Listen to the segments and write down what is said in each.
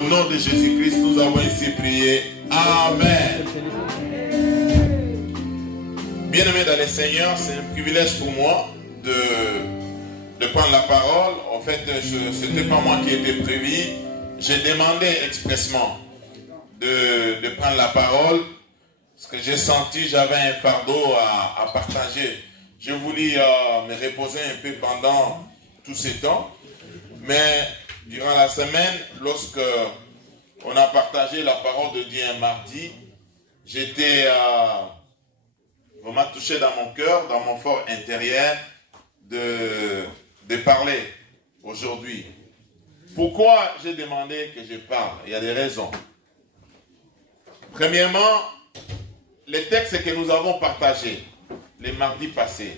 Au nom de Jésus-Christ, nous avons ici prié. Amen. Bien-aimés dans le Seigneur, c'est un privilège pour moi de prendre la parole. En fait, ce n'était pas moi qui était prévu. J'ai demandé expressement de prendre la parole parce que j'ai senti j'avais un fardeau à partager. Je voulais me reposer un peu pendant tout ce temps, mais durant la semaine, lorsque on a partagé la parole de Dieu un mardi, j'étais vraiment touché dans mon cœur, dans mon fort intérieur, de parler aujourd'hui. Pourquoi j'ai demandé que je parle? Il y a des raisons. Premièrement, les textes que nous avons partagés les mardis passés,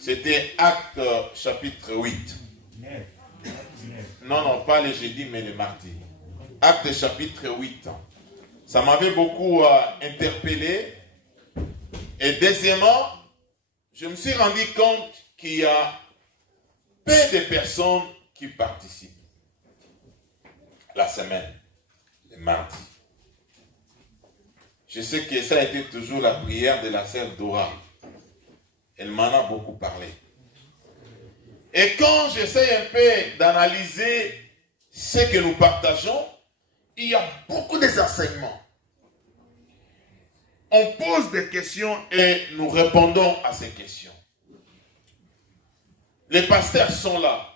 c'était Actes chapitre 8. Non, pas les jeudis, mais les mardis. Actes chapitre 8. Ça m'avait beaucoup interpellé. Et deuxièmement, je me suis rendu compte qu'il y a peu de personnes qui participent la semaine, les mardis. Je sais que ça a été toujours la prière de la sœur Dora. Elle m'en a beaucoup parlé. Et quand j'essaie un peu d'analyser ce que nous partageons, il y a beaucoup d'enseignements. On pose des questions et nous répondons à ces questions. Les pasteurs sont là.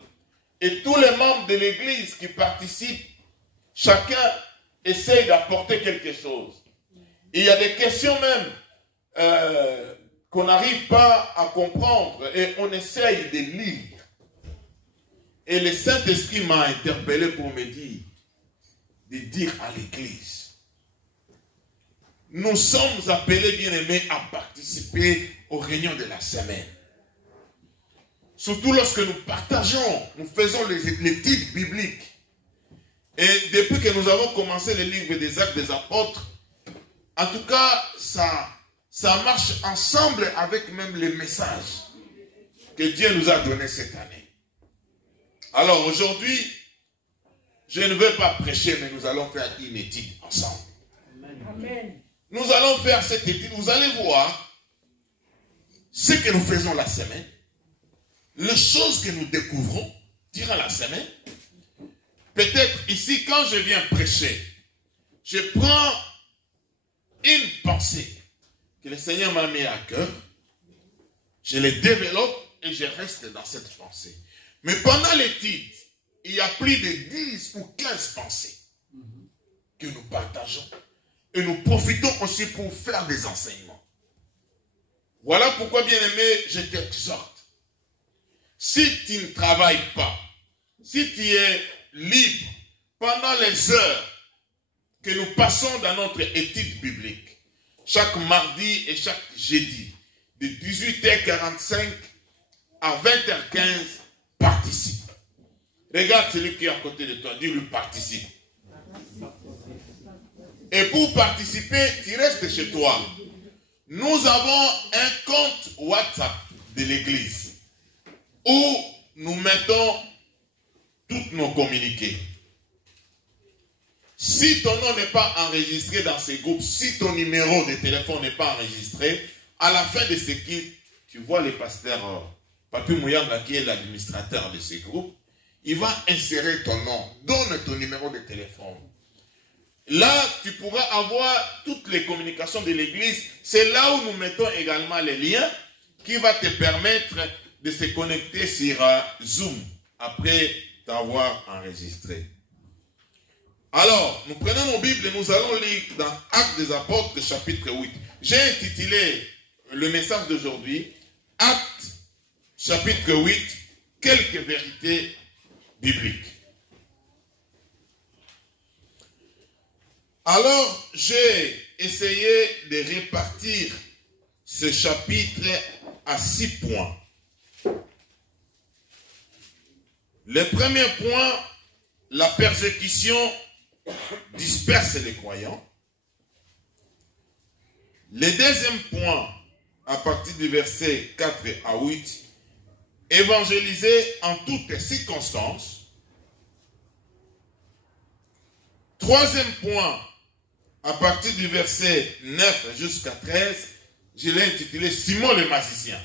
Et tous les membres de l'église qui participent, chacun essaye d'apporter quelque chose. Il y a des questions même qu'on n'arrive pas à comprendre et on essaye de lire. Et le Saint-Esprit m'a interpellé pour me dire, de dire à l'église, nous sommes appelés, bien-aimés, à participer aux réunions de la semaine. Surtout lorsque nous partageons, nous faisons les titres bibliques. Et depuis que nous avons commencé le livre des Actes des Apôtres, en tout cas, ça marche ensemble avec même les messages que Dieu nous a donnés cette année. Alors aujourd'hui, je ne vais pas prêcher, mais nous allons faire une étude ensemble. Amen. Nous allons faire cette étude. Vous allez voir ce que nous faisons la semaine, les choses que nous découvrons durant la semaine. Peut-être ici, quand je viens prêcher, je prends une pensée que le Seigneur m'a mis à cœur, je les développe et je reste dans cette pensée. Mais pendant l'étude, il y a plus de 10 ou 15 pensées que nous partageons et nous profitons aussi pour faire des enseignements. Voilà pourquoi, bien-aimé, je t'exhorte. Si tu ne travailles pas, si tu es libre pendant les heures que nous passons dans notre étude biblique, chaque mardi et chaque jeudi, de 18h45 à 20h15, participe. Regarde celui qui est à côté de toi, dis-lui participe. Et pour participer, tu restes chez toi. Nous avons un compte WhatsApp de l'église où nous mettons tous nos communiqués. Si ton nom n'est pas enregistré dans ces groupes, si ton numéro de téléphone n'est pas enregistré, à la fin de ce kit, tu vois le pasteur Papi Mouyanga qui est l'administrateur de ces groupes, il va insérer ton nom, donne ton numéro de téléphone. Là, tu pourras avoir toutes les communications de l'église. C'est là où nous mettons également les liens qui va te permettre de se connecter sur Zoom après t'avoir enregistré. Alors, nous prenons nos Bibles et nous allons lire dans Actes des Apôtres, chapitre 8. J'ai intitulé le message d'aujourd'hui, Actes, chapitre 8, quelques vérités bibliques. Alors, j'ai essayé de répartir ce chapitre à 6 points. Le premier point, la persécution disperse les croyants. Le deuxième point, à partir du verset 4 à 8, évangéliser en toutes circonstances. Troisième point, à partir du verset 9 jusqu'à 13, je l'ai intitulé Simon le magicien.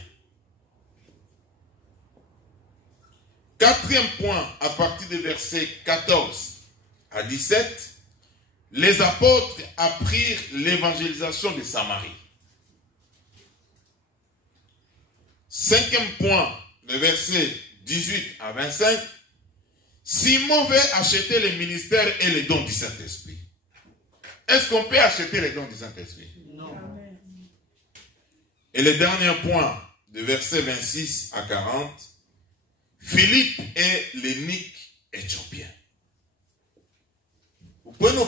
Quatrième point, à partir du verset 14 à 17, les apôtres apprirent l'évangélisation de Samarie. Cinquième point, le verset 18 à 25, Simon veut acheter le ministère et les dons du Saint-Esprit. Est-ce qu'on peut acheter les dons du Saint-Esprit? Non. Et le dernier point, de verset 26 à 40, Philippe est l'eunuque éthiopien. Vous pouvez nous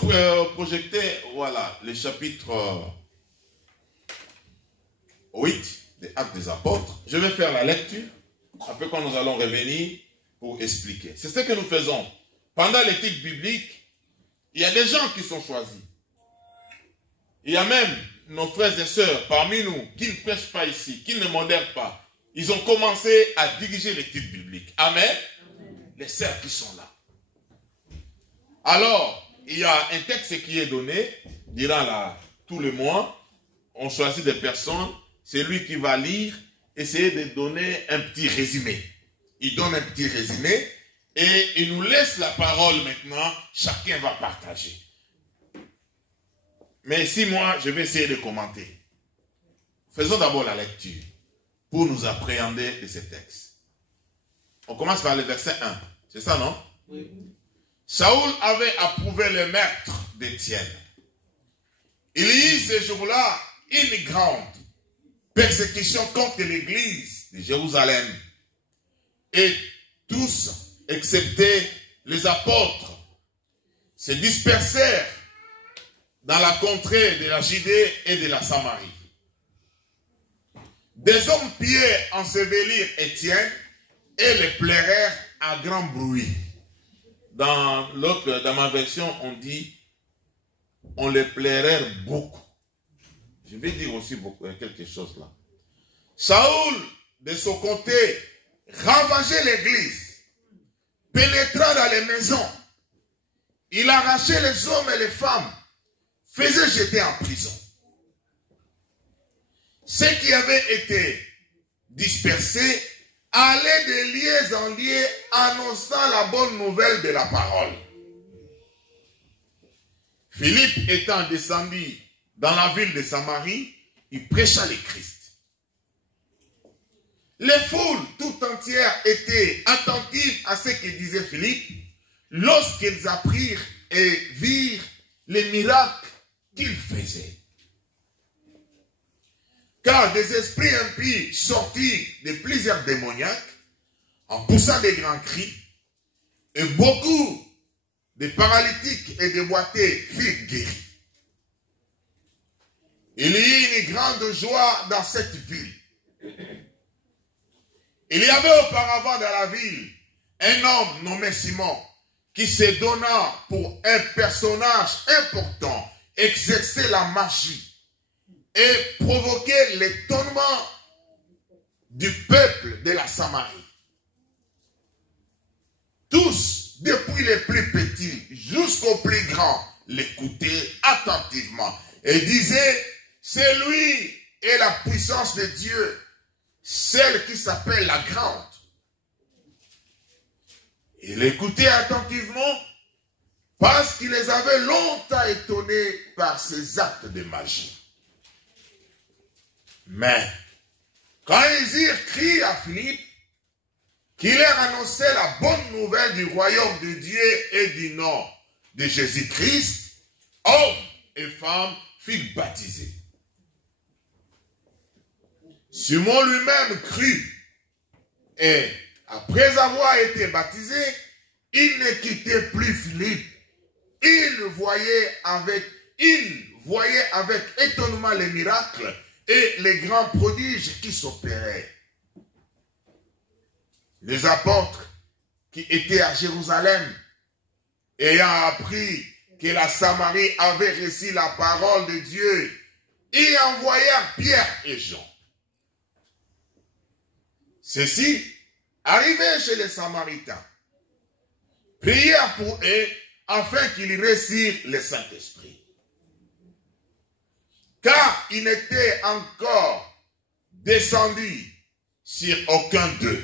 projeter, voilà, le chapitre 8 des Actes des Apôtres. Je vais faire la lecture, après quand nous allons revenir pour expliquer. C'est ce que nous faisons. Pendant l'étude biblique, il y a des gens qui sont choisis. Il y a même nos frères et sœurs parmi nous qui ne prêchent pas ici, qui ne modèrent pas. Ils ont commencé à diriger l'étude biblique. Amen. Amen. Les sœurs qui sont là. Alors, il y a un texte qui est donné, durant tout le mois. On choisit des personnes, c'est lui qui va lire, essayer de donner un petit résumé. Il donne un petit résumé et il nous laisse la parole maintenant. Chacun va partager. Mais si moi, je vais essayer de commenter. Faisons d'abord la lecture pour nous appréhender de ces textes. On commence par le verset 1. C'est ça, non? Oui. Saül avait approuvé le meurtre d'Étienne. Il y eut ce jour-là une grande persécution contre l'église de Jérusalem. Et tous, excepté les apôtres, se dispersèrent dans la contrée de la Judée et de la Samarie. Des hommes pieux ensevelirent Étienne et le plairèrent à grand bruit. Dans ma version, on dit on les plairèrent beaucoup. Je vais dire aussi quelque chose là. Saül, de son côté, ravageait l'église, pénétra dans les maisons. Il arrachait les hommes et les femmes, faisait jeter en prison. Ceux qui avaient été dispersés allaient de lieu en lieu annonçant la bonne nouvelle de la parole. Philippe étant descendu dans la ville de Samarie, il prêcha le Christ. Les foules tout entières étaient attentives à ce que disait Philippe lorsqu'ils apprirent et virent les miracles qu'il faisait. Car des esprits impies sortis de plusieurs démoniaques, en poussant des grands cris, et beaucoup de paralytiques et de boiteux furent guéris. Il y eut une grande joie dans cette ville. Il y avait auparavant dans la ville un homme nommé Simon qui se donna pour un personnage important, exercer la magie et provoquer l'étonnement du peuple de la Samarie. Tous, depuis les plus petits jusqu'aux plus grands, l'écoutaient attentivement et disaient, c'est lui et la puissance de Dieu, celle qui s'appelle la grande. Il écoutait attentivement parce qu'il les avait longtemps étonnés par ses actes de magie. Mais quand ils eurent crié à Philippe qu'il leur annonçait la bonne nouvelle du royaume de Dieu et du nom de Jésus-Christ, hommes et femmes furent baptisés. Simon lui-même crut et après avoir été baptisé, il ne quittait plus Philippe. Il voyait avec étonnement les miracles et les grands prodiges qui s'opéraient. Les apôtres qui étaient à Jérusalem, ayant appris que la Samarie avait reçu la parole de Dieu, y envoyèrent Pierre et Jean. Ceux-ci, arrivés chez les Samaritains, prièrent pour eux afin qu'il reçive le Saint-Esprit. Car il n'était encore descendu sur aucun d'eux.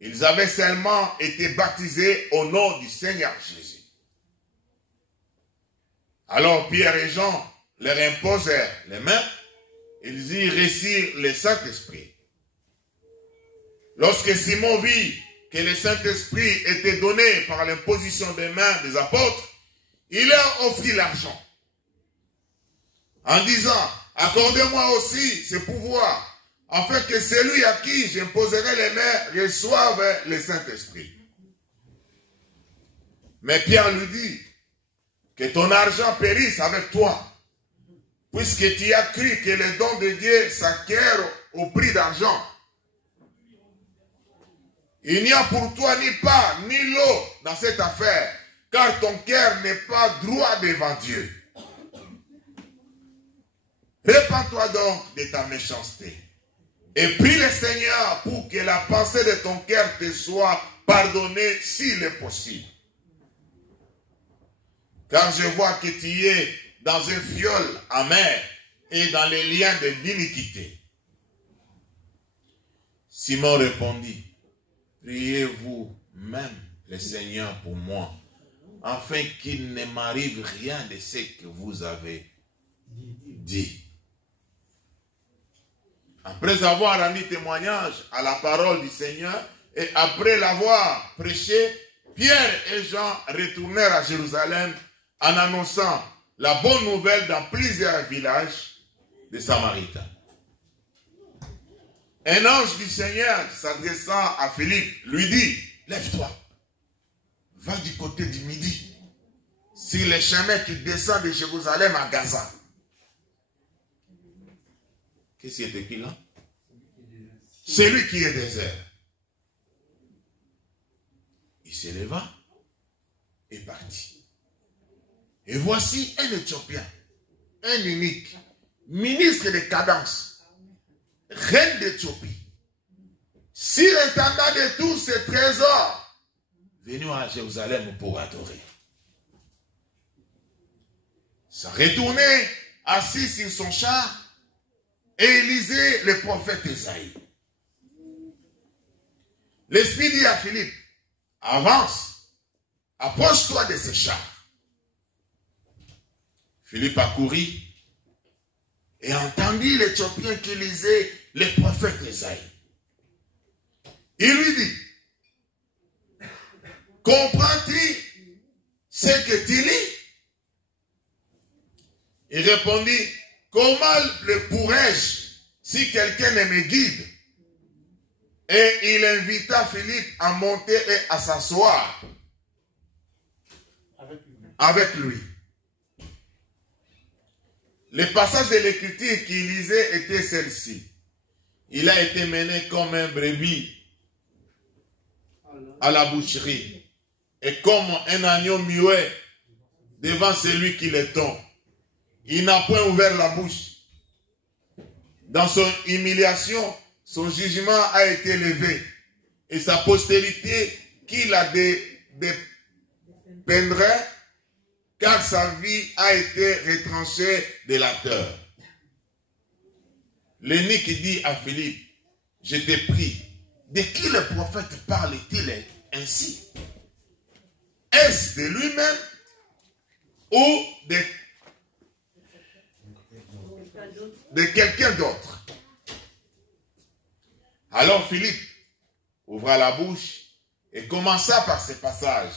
Ils avaient seulement été baptisés au nom du Seigneur Jésus. Alors Pierre et Jean leur imposèrent les mains. Ils y reçurent le Saint-Esprit. Lorsque Simon vit que le Saint-Esprit était donné par l'imposition des mains des apôtres, il leur offrit l'argent, en disant, accordez-moi aussi ce pouvoir, afin que celui à qui j'imposerai les mains reçoive le Saint-Esprit. Mais Pierre lui dit, que ton argent périsse avec toi, puisque tu as cru que le don de Dieu s'acquiert au prix d'argent. Il n'y a pour toi ni part ni lot dans cette affaire, car ton cœur n'est pas droit devant Dieu. Répands-toi donc de ta méchanceté et prie le Seigneur pour que la pensée de ton cœur te soit pardonnée s'il est possible. Car je vois que tu es dans un fiole amer et dans les liens de l'iniquité. Simon répondit, priez-vous même le Seigneur pour moi, afin qu'il ne m'arrive rien de ce que vous avez dit. Après avoir rendu témoignage à la parole du Seigneur et après l'avoir prêché, Pierre et Jean retournèrent à Jérusalem en annonçant la bonne nouvelle dans plusieurs villages de Samaritains. Un ange du Seigneur s'adressant à Philippe lui dit, lève-toi, va du côté du midi, sur le chemin qui descend de Jérusalem à Gaza. Qu'est-ce qui est écrit là? Celui qui est désert. Il se leva et partit. Et voici un Éthiopien, un unique, ministre de Cadence, reine d'Éthiopie, surintendant de tous ses trésors, venu à Jérusalem pour adorer. Se retournait assis sur son char et il lisait le prophète Esaïe. L'Esprit dit à Philippe, avance, approche-toi de ce char. Philippe accourut et entendit l'Éthiopien qui lisait le prophète Esaïe. Il lui dit, comprends-tu ce que tu lis? Il répondit, comment le pourrais-je si quelqu'un ne me guide? Et il invita Philippe à monter et à s'asseoir avec lui. Le passage de l'écriture qu'il lisait était celle-ci. Il a été mené comme un brebis à la boucherie et comme un agneau muet devant celui qui le tond. Il n'a point ouvert la bouche. Dans son humiliation, son jugement a été levé et sa postérité qui la dépeindrait, car sa vie a été retranchée de la terre. L'eunuque dit à Philippe, je te prie, de qui le prophète parle-t-il ainsi? Est-ce de lui-même ou de quelqu'un d'autre? Alors Philippe ouvra la bouche et commença par ce passage,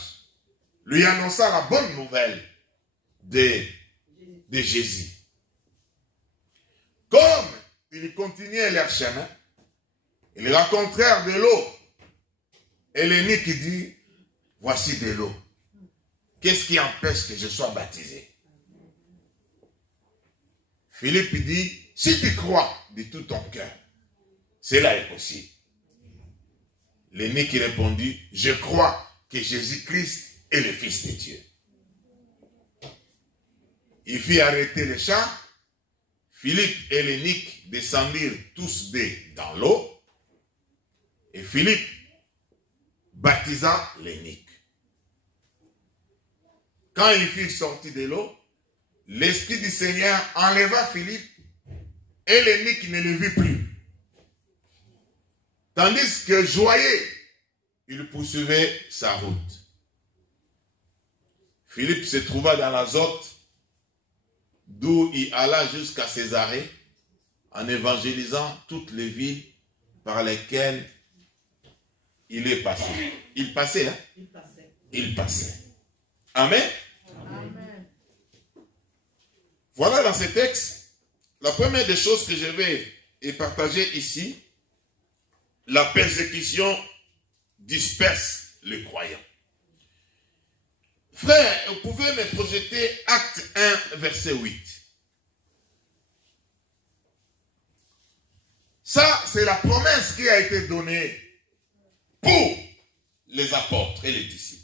lui annonça la bonne nouvelle de Jésus. Comme ils continuaient leur chemin, ils rencontrèrent de l'eau. Et l'eunuque dit, voici de l'eau. Qu'est-ce qui empêche que je sois baptisé? Philippe dit, si tu crois de tout ton cœur, cela est possible. L'eunuque répondit, je crois que Jésus-Christ est le Fils de Dieu. Il fit arrêter le char. Philippe et l'eunuque descendirent tous deux dans l'eau. Et Philippe baptisa l'eunuque. quand il fut sorti de l'eau, l'Esprit du Seigneur enleva Philippe et l'eunuque ne le vit plus. Tandis que joyeux, il poursuivait sa route. Philippe se trouva dans l'Azote, d'où il alla jusqu'à Césarée, en évangélisant toutes les villes par lesquelles il est passé. Il passait, hein? Il passait. Amen. Amen. Voilà dans ce texte, la première des choses que je vais partager ici, la persécution disperse les croyants. Frère, vous pouvez me projeter Acte 1, verset 8. Ça, c'est la promesse qui a été donnée pour les apôtres et les disciples.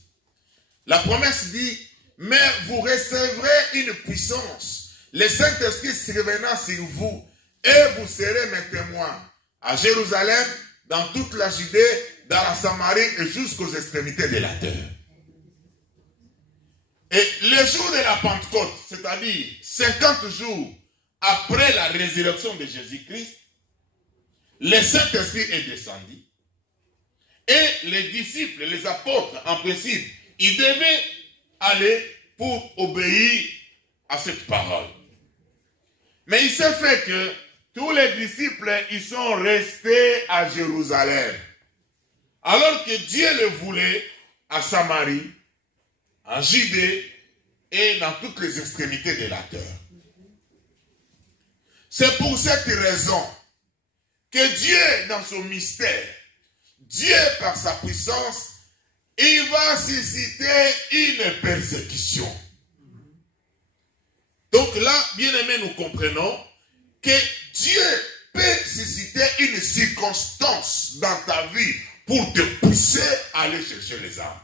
La promesse dit, mais vous recevrez une puissance. Le Saint-Esprit survenant sur vous et vous serez mes témoins à Jérusalem, dans toute la Judée, dans la Samarie et jusqu'aux extrémités de la terre. Et le jour de la Pentecôte, c'est-à-dire 50 jours après la résurrection de Jésus-Christ, le Saint-Esprit est descendu. Et les disciples, les apôtres, en principe, ils devaient aller pour obéir à cette parole. Mais il s'est fait que tous les disciples, ils sont restés à Jérusalem. Alors que Dieu le voulait à Samarie, en Judée et dans toutes les extrémités de la terre. C'est pour cette raison que Dieu, dans son mystère, Dieu, par sa puissance, il va susciter une persécution. Donc là, bien aimé, nous comprenons que Dieu peut susciter une circonstance dans ta vie pour te pousser à aller chercher les âmes.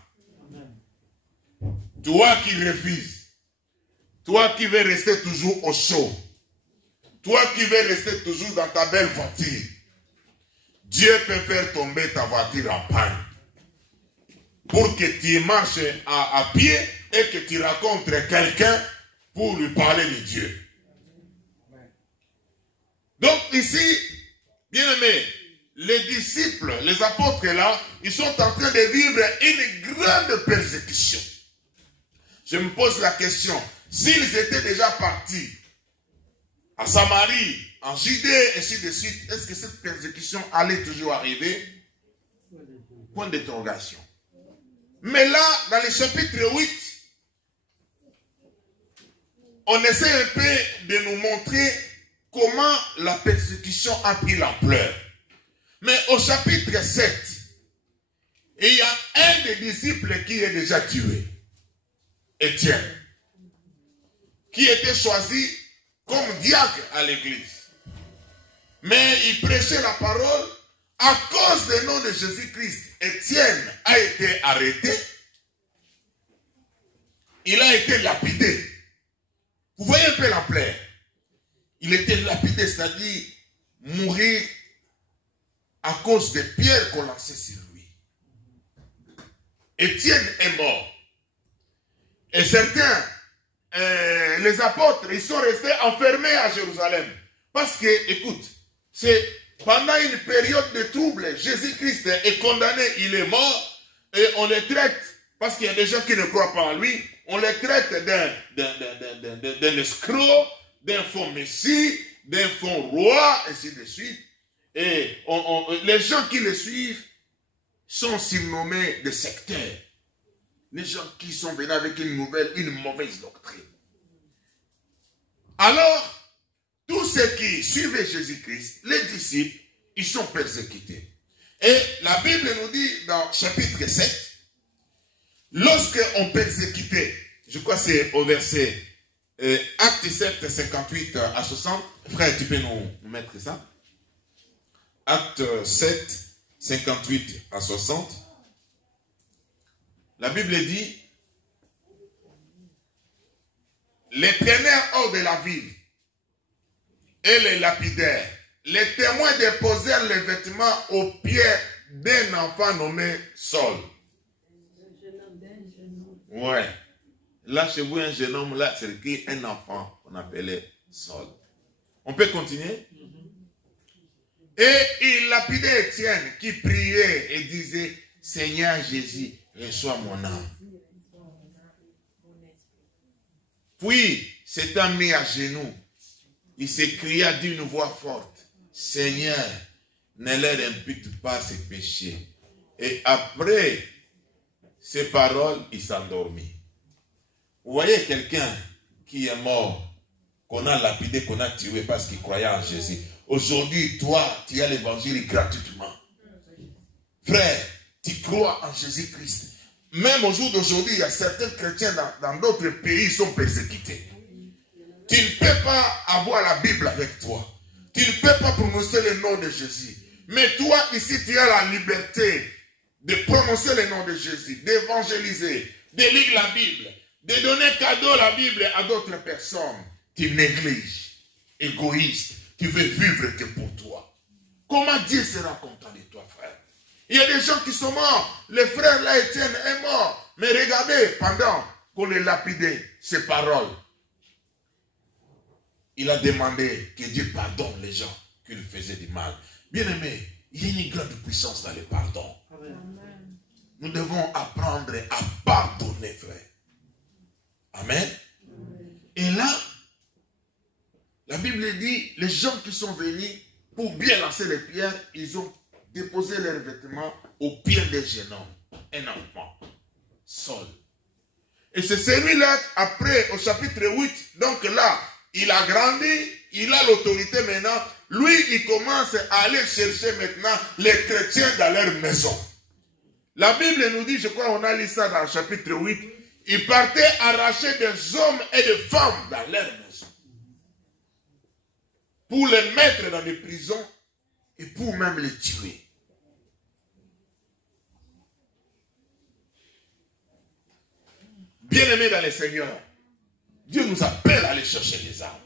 Toi qui refuses, toi qui veux rester toujours au chaud, toi qui veux rester toujours dans ta belle voiture, Dieu peut faire tomber ta voiture en panne pour que tu marches à pied et que tu rencontres quelqu'un pour lui parler de Dieu. Donc ici, bien aimé, les disciples, les apôtres là, ils sont en train de vivre une grande persécution. Je me pose la question, s'ils étaient déjà partis à Samarie, en Judée, et ainsi de suite, est-ce que cette persécution allait toujours arriver? Point d'interrogation. Mais là, dans le chapitre 8, on essaie un peu de nous montrer comment la persécution a pris l'ampleur. Mais au chapitre 7, il y a un des disciples qui est déjà tué. Étienne, qui était choisi comme diacre à l'église. Mais il prêchait la parole. À cause du nom de Jésus-Christ, Étienne a été arrêté. Il a été lapidé. Vous voyez un peu l'ampleur. Il était lapidé, c'est-à-dire mourir à cause des pierres qu'on lançait sur lui. Étienne est mort. Et certains, les apôtres, ils sont restés enfermés à Jérusalem. Parce que, écoute, c'est pendant une période de trouble, Jésus-Christ est condamné, il est mort, et on les traite, parce qu'il y a des gens qui ne croient pas en lui, on les traite d'un escroc, d'un faux messie, d'un faux roi, ainsi de suite. Et les gens qui le suivent sont surnommés des sectaires. Les gens qui sont venus avec une mauvaise doctrine. Alors, tous ceux qui suivaient Jésus-Christ, les disciples, ils sont persécutés. Et la Bible nous dit dans chapitre 7, lorsqu'on persécutait, je crois que c'est au verset Acte 7, 58 à 60, frère, tu peux nous mettre ça? Acte 7, 58 à 60. La Bible dit, les traînèrent hors de la ville et les lapidèrent. Les témoins déposèrent les vêtements aux pieds d'un enfant nommé Saul. Ouais. Là, chez vous, un jeune homme, là, c'est écrit un enfant qu'on appelait Saul. On peut continuer? Et il lapidait Étienne qui priait et disait, Seigneur Jésus, reçois mon âme. Puis, s'étant mis à genoux, il s'écria d'une voix forte, Seigneur, ne leur impute pas ses péchés. Et après ces paroles, il s'endormit. Vous voyez quelqu'un qui est mort, qu'on a lapidé, qu'on a tué parce qu'il croyait en Jésus. Aujourd'hui, toi, tu as l'évangile gratuitement. Frère, tu crois en Jésus-Christ. Même au jour d'aujourd'hui, il y a certains chrétiens dans d'autres pays qui sont persécutés. Tu ne peux pas avoir la Bible avec toi. Tu ne peux pas prononcer le nom de Jésus. Mais toi, ici, tu as la liberté de prononcer le nom de Jésus, d'évangéliser, de lire la Bible, de donner cadeau la Bible à d'autres personnes. Tu négliges, égoïste, tu veux vivre que pour toi. Comment Dieu sera content de toi, frère? Il y a des gens qui sont morts. Le frère là, Étienne, est mort. Mais regardez, pendant qu'on les lapidait, ses paroles, il a demandé que Dieu pardonne les gens qui lui faisaient du mal. Bien aimé, il y a une grande puissance dans le pardon. Amen. Nous devons apprendre à pardonner, frère. Amen. Amen. Et là, la Bible dit, les gens qui sont venus pour bien lancer les pierres, ils ont déposé leurs vêtements aux pieds des jeunes hommes, un enfant, Saul. Et c'est celui-là, après, au chapitre 8, donc là, il a grandi, il a l'autorité maintenant. Lui, il commence à aller chercher maintenant les chrétiens dans leur maison. La Bible nous dit, je crois on a lu ça dans le chapitre 8, il partait arracher des hommes et des femmes dans leur maison. Pour les mettre dans des prisons et pour même les tuer. Bien-aimés dans le Seigneur, Dieu nous appelle à aller chercher des âmes.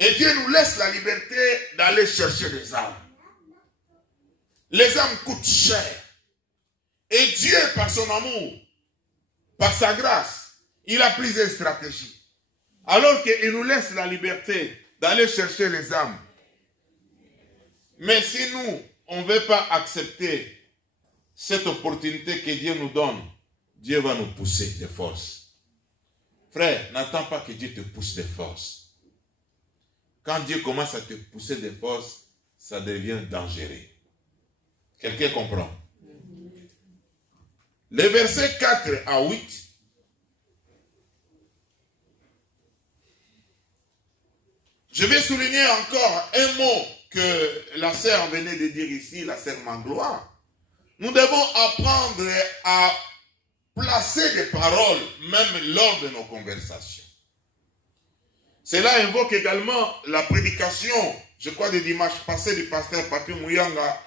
Et Dieu nous laisse la liberté d'aller chercher des âmes. Les âmes coûtent cher. Et Dieu, par son amour, par sa grâce, il a pris une stratégie. Alors qu'il nous laisse la liberté d'aller chercher les âmes. Mais si nous, on ne veut pas accepter cette opportunité que Dieu nous donne, Dieu va nous pousser de force. Frère, n'attends pas que Dieu te pousse de force. Quand Dieu commence à te pousser de force, ça devient dangereux. Quelqu'un comprend? Les versets 4 à 8. Je vais souligner encore un mot que la sœur venait de dire ici, la sœur Mangloire. Nous devons apprendre à placer des paroles, même lors de nos conversations. Cela invoque également la prédication, je crois, de dimanche passé du pasteur Papi Mouyanga,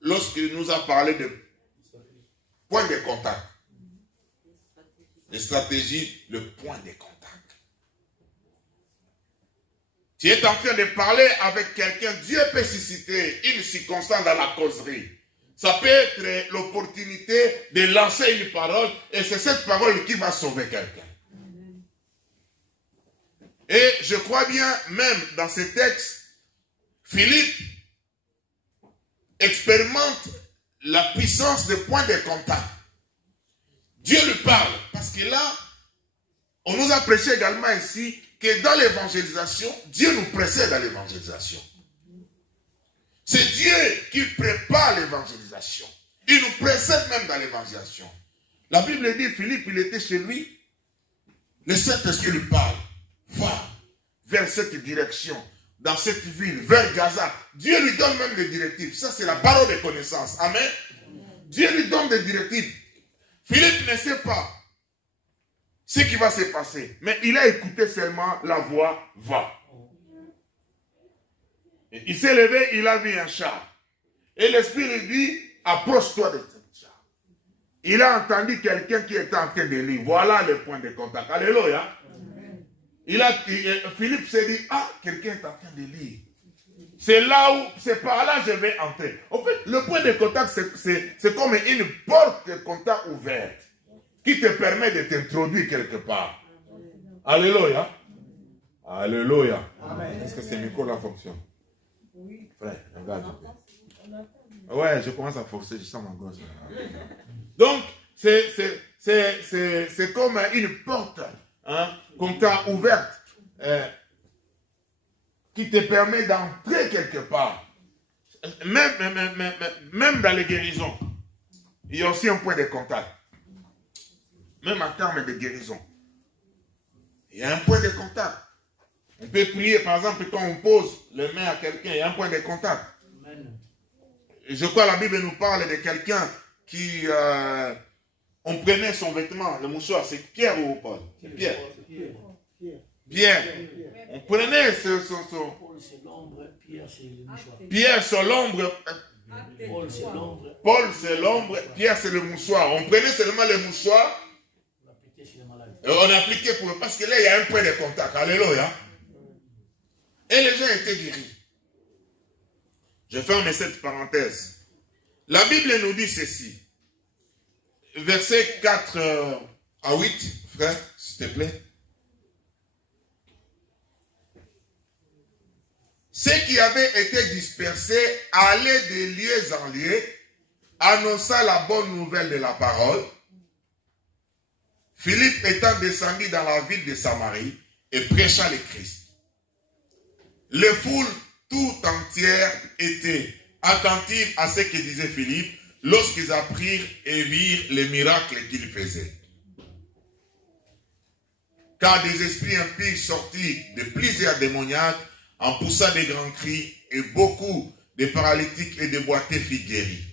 lorsqu'il nous a parlé de point de contact. Les stratégies, le point de contact. Tu es en train de parler avec quelqu'un, Dieu peut susciter une circonstance dans la causerie. Ça peut être l'opportunité de lancer une parole et c'est cette parole qui va sauver quelqu'un. Et je crois bien, même dans ce texte, Philippe expérimente la puissance des points de contact. Dieu lui parle, parce que là, on nous a prêché également ici que dans l'évangélisation, Dieu nous précède à l'évangélisation. C'est Dieu qui prépare l'évangélisation. Il nous précède même dans l'évangélisation. La Bible dit, Philippe, il était chez lui, le Saint-Esprit lui parle. Va vers cette direction, dans cette ville, vers Gaza. Dieu lui donne même des directives. Ça, c'est la parole de connaissance. Amen. Dieu lui donne des directives. Philippe ne sait pas ce qui va se passer. Mais il a écouté seulement la voix « va ». Il s'est levé, il a vu un char. Et l'Esprit lui dit « approche-toi de ce char ». Il a entendu quelqu'un qui était en train de lire. Voilà le point de contact. Alléluia. Philippe s'est dit, ah, quelqu'un est en train de lire. C'est par là que je vais entrer. En fait, le point de contact, c'est comme une porte de contact ouverte. qui te permet de t'introduire quelque part. Alléluia. Alléluia. Est-ce que ces micros-là fonctionnent? Oui. Frère, regarde. Ouais, je commence à forcer, je sens ma gosse. Donc, c'est comme une porte qu'on t'a ouverte qui te permet d'entrer quelque part. Même dans les guérisons, il y a aussi un point de contact. Même en termes de guérison, il y a un point de contact. On peut prier, par exemple, quand on pose les mains à quelqu'un, il y a un point de contact. Je crois que la Bible nous parle de quelqu'un qui... on prenait son vêtement, le mouchoir, c'est Pierre ou Paul? C'est Pierre. Pierre. On prenait son... Paul c'est l'ombre, Pierre c'est le mouchoir. Pierre c'est l'ombre. Paul c'est l'ombre. Paul c'est l'ombre, Pierre c'est le mouchoir. On prenait seulement le mouchoir. On appliquait pour... Parce que là, il y a un point de contact. Alléluia. Et les gens étaient guéris. Je ferme cette parenthèse. La Bible nous dit ceci. Versets 4 à 8, frère, s'il te plaît. Ceux qui avaient été dispersés allaient de lieu en lieu, annonçant la bonne nouvelle de la parole. Philippe étant descendu dans la ville de Samarie et prêcha le Christ. Les foules tout entières étaient attentives à ce que disait Philippe lorsqu'ils apprirent et virent les miracles qu'il faisait. Car des esprits impies sortis de plusieurs démoniaques en poussant des grands cris et beaucoup de paralytiques et de boiteux furent guéris.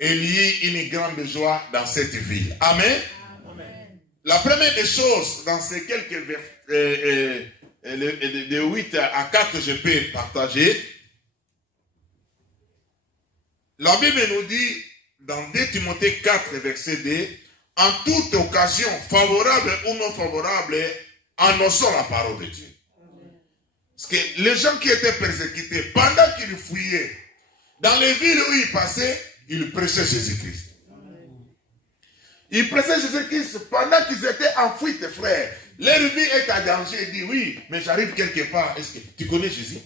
Et il y eut une grande joie dans cette ville. Amen. Amen. La première des choses dans ces quelques versets, de 8 à 4, je peux partager. La Bible nous dit dans 2 Timothée 4, verset 2, en toute occasion, favorable ou non favorable, annonçons la parole de Dieu. Parce que les gens qui étaient persécutés, pendant qu'ils fuyaient, dans les villes où ils passaient, ils prêchaient Jésus-Christ. Ils prêchaient Jésus-Christ pendant qu'ils étaient en fuite, frère. Leur vie est à danger. Ils disent, oui, mais j'arrive quelque part. Est-ce que tu connais Jésus?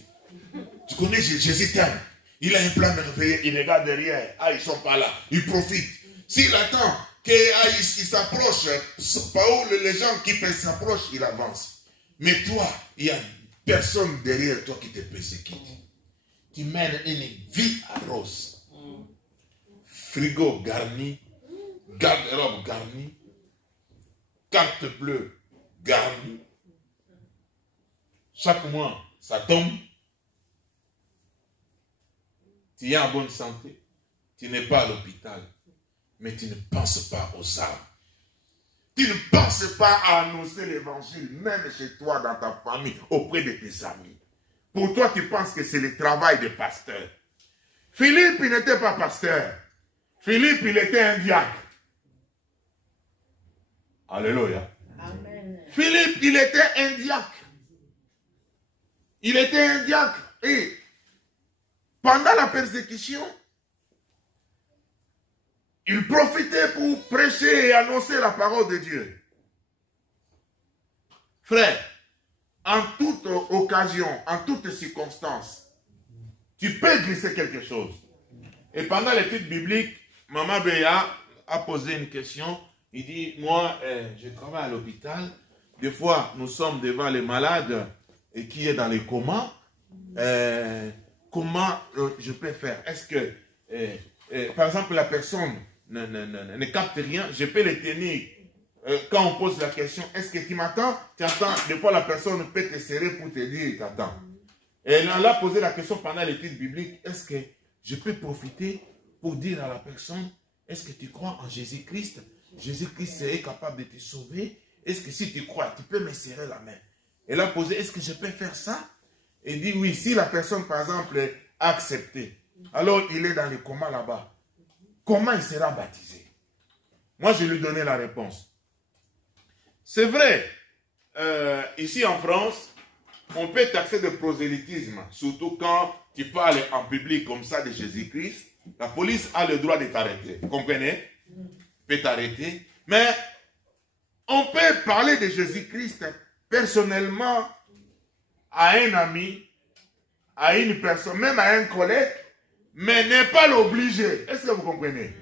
Tu connais Jésus? Jésus t'aime. Il a un plan merveilleux. Il regarde derrière. Ah, ils ne sont pas là. Il profite. S'il attend qu'il s'approche, les gens qui s'approchent, il avance. Mais toi, il y a personne derrière toi qui te persécute. Tu mènes une vie à rose. Frigo garni, garde-robe garnie, carte bleue garnie. Chaque mois, ça tombe. Tu es en bonne santé. Tu n'es pas à l'hôpital. Mais tu ne penses pas aux âmes. Tu ne penses pas à annoncer l'évangile, même chez toi, dans ta famille, auprès de tes amis. Pour toi, tu penses que c'est le travail de pasteur. Philippe, il n'était pas pasteur. Philippe, il était un diacre. Alléluia. Amen. Philippe, il était un diacre. Il était un diacre. Et pendant la persécution, il profitait pour prêcher et annoncer la parole de Dieu. Frère, en toute occasion, en toutes circonstances, tu peux glisser quelque chose. Et pendant l'étude biblique, Maman Béa a posé une question. Il dit, moi, je travaille à l'hôpital. Des fois, nous sommes devant les malades et qui est dans les comas. Comment je peux faire? Est-ce que, par exemple, la personne ne capte rien, je peux les tenir. Quand on pose la question, est-ce que tu m'attends? Tu attends. Des fois, la personne peut te serrer pour te dire, t'attends. Et elle a posé la question pendant l'étude biblique, est-ce que je peux profiter pour dire à la personne, est-ce que tu crois en Jésus-Christ? Jésus-Christ est capable de te sauver. Est-ce que si tu crois, tu peux me serrer la main? Elle a posé, est-ce que je peux faire ça? Et dit oui, si la personne, par exemple, a accepté, alors il est dans le coma là-bas. Comment il sera baptisé? Moi, je lui donnais la réponse. C'est vrai, ici en France, on peut taxer de prosélytisme, surtout quand tu parles en public comme ça de Jésus-Christ. La police a le droit de t'arrêter. Vous comprenez? peut t'arrêter. Mais on peut parler de Jésus-Christ personnellement à un ami, à une personne, même à un collègue, mais n'est pas l'obliger. Est-ce que vous comprenez?